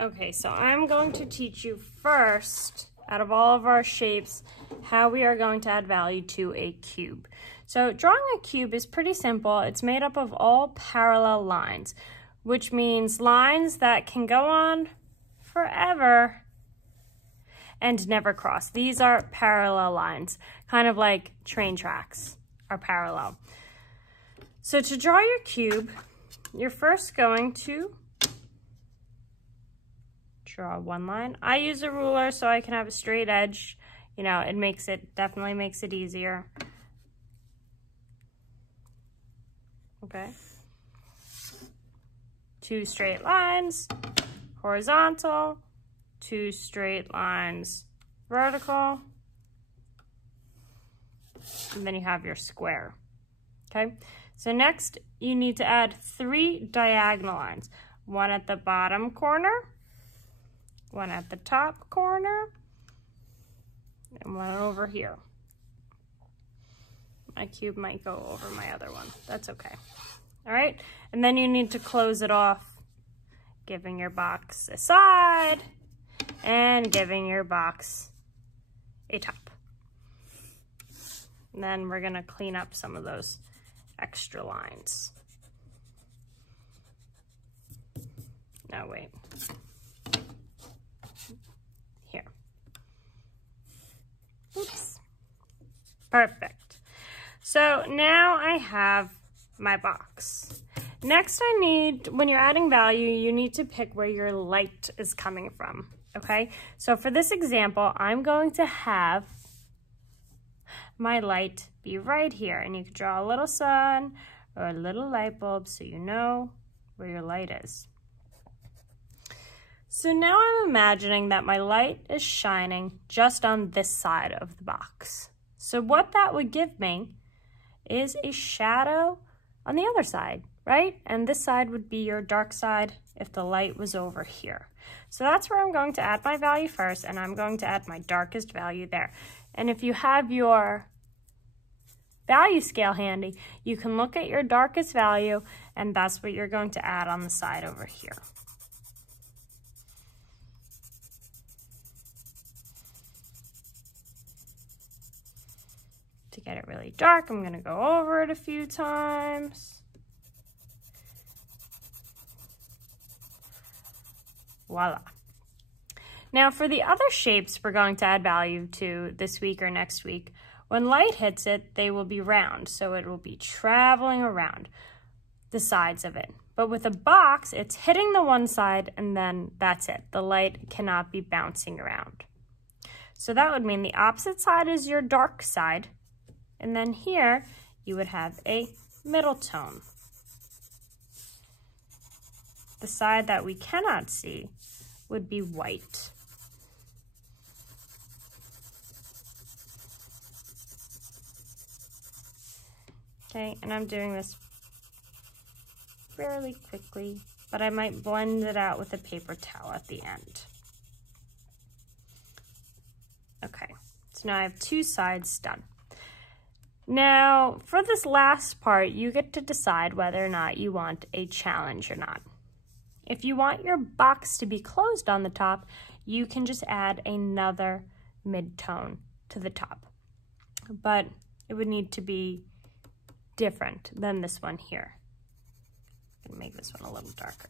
Okay, so I'm going to teach you first, out of all of our shapes, how we are going to add value to a cube. So drawing a cube is pretty simple. It's made up of all parallel lines, which means lines that can go on forever and never cross. These are parallel lines, kind of like train tracks are parallel. So to draw your cube, you're first going to draw one line. I use a ruler so I can have a straight edge. You know, definitely makes it easier. Okay. 2 straight lines, horizontal, 2 straight lines, vertical, and then you have your square. Okay, so next you need to add 3 diagonal lines, one at the bottom corner, one at the top corner, and one over here. My cube might go over my other one. That's okay. All right, and then you need to close it off, giving your box a side and giving your box a top. And then we're gonna clean up some of those extra lines. No, wait. Here. Oops. Perfect. So now I have my box. Next when you're adding value, you need to pick where your light is coming from, okay? So for this example, I'm going to have my light be right here, and you can draw a little sun or a little light bulb so you know where your light is. So now I'm imagining that my light is shining just on this side of the box. So what that would give me is a shadow on the other side, right? And this side would be your dark side if the light was over here. So that's where I'm going to add my value first, and I'm going to add my darkest value there. And if you have your value scale handy, you can look at your darkest value, and that's what you're going to add on the side over here. To get it really dark, I'm going to go over it a few times. Voila. Now for the other shapes we're going to add value to this week or next week, when light hits it, they will be round, so it will be traveling around the sides of it. But with a box, it's hitting the one side and then that's it. The light cannot be bouncing around. So that would mean the opposite side is your dark side, and then here you would have a middle tone. The side that we cannot see would be white. Okay, and I'm doing this fairly quickly, but I might blend it out with a paper towel at the end. Okay, so now I have 2 sides done. Now, for this last part, you get to decide whether or not you want a challenge or not. If you want your box to be closed on the top, you can just add another mid-tone to the top. But it would need to be different than this one here. I'm gonna make this one a little darker.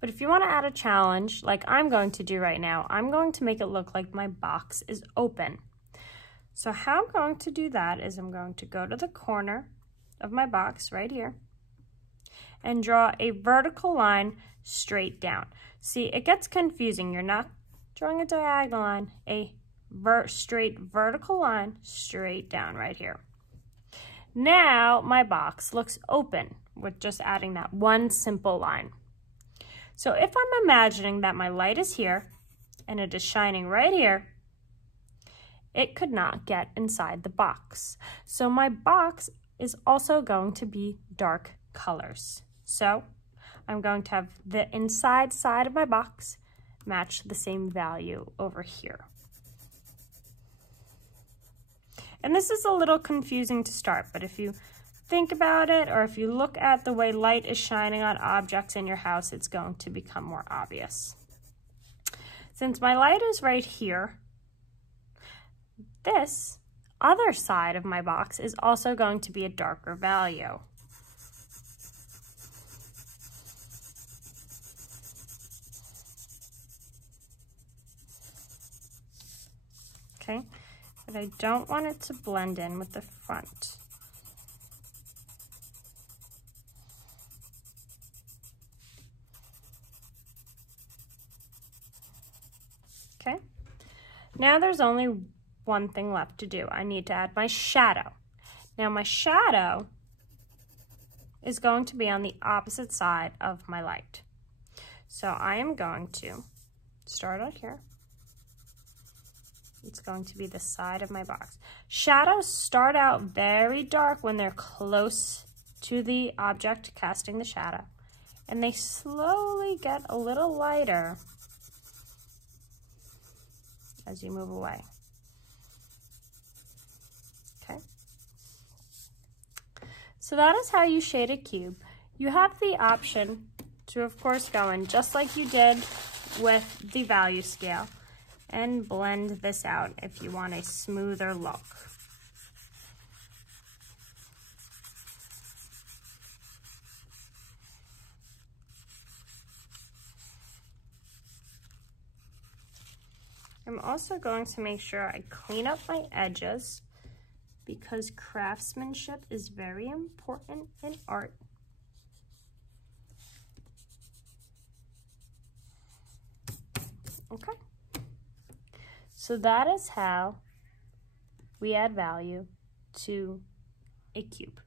But if you want to add a challenge, like I'm going to do right now, I'm going to make it look like my box is open. So how I'm going to do that is I'm going to go to the corner of my box right here and draw a vertical line straight down. See, it gets confusing. You're not drawing a diagonal line, a straight vertical line straight down right here. Now my box looks open with just adding that one simple line. So if I'm imagining that my light is here and it is shining right here, it could not get inside the box. So my box is also going to be dark colors. So I'm going to have the inside side of my box match the same value over here. And this is a little confusing to start, but if you think about it, or if you look at the way light is shining on objects in your house, it's going to become more obvious. Since my light is right here, this other side of my box is also going to be a darker value. Okay, but I don't want it to blend in with the front. Okay, now there's only one thing left to do. I need to add my shadow. Now my shadow is going to be on the opposite side of my light. So I am going to start out here. It's going to be the side of my box. Shadows start out very dark when they're close to the object casting the shadow, and they slowly get a little lighter as you move away. Okay. So that is how you shade a cube. You have the option to, of course, go in just like you did with the value scale and blend this out if you want a smoother look. I'm also going to make sure I clean up my edges because craftsmanship is very important in art. Okay. So that is how we add value to a cube.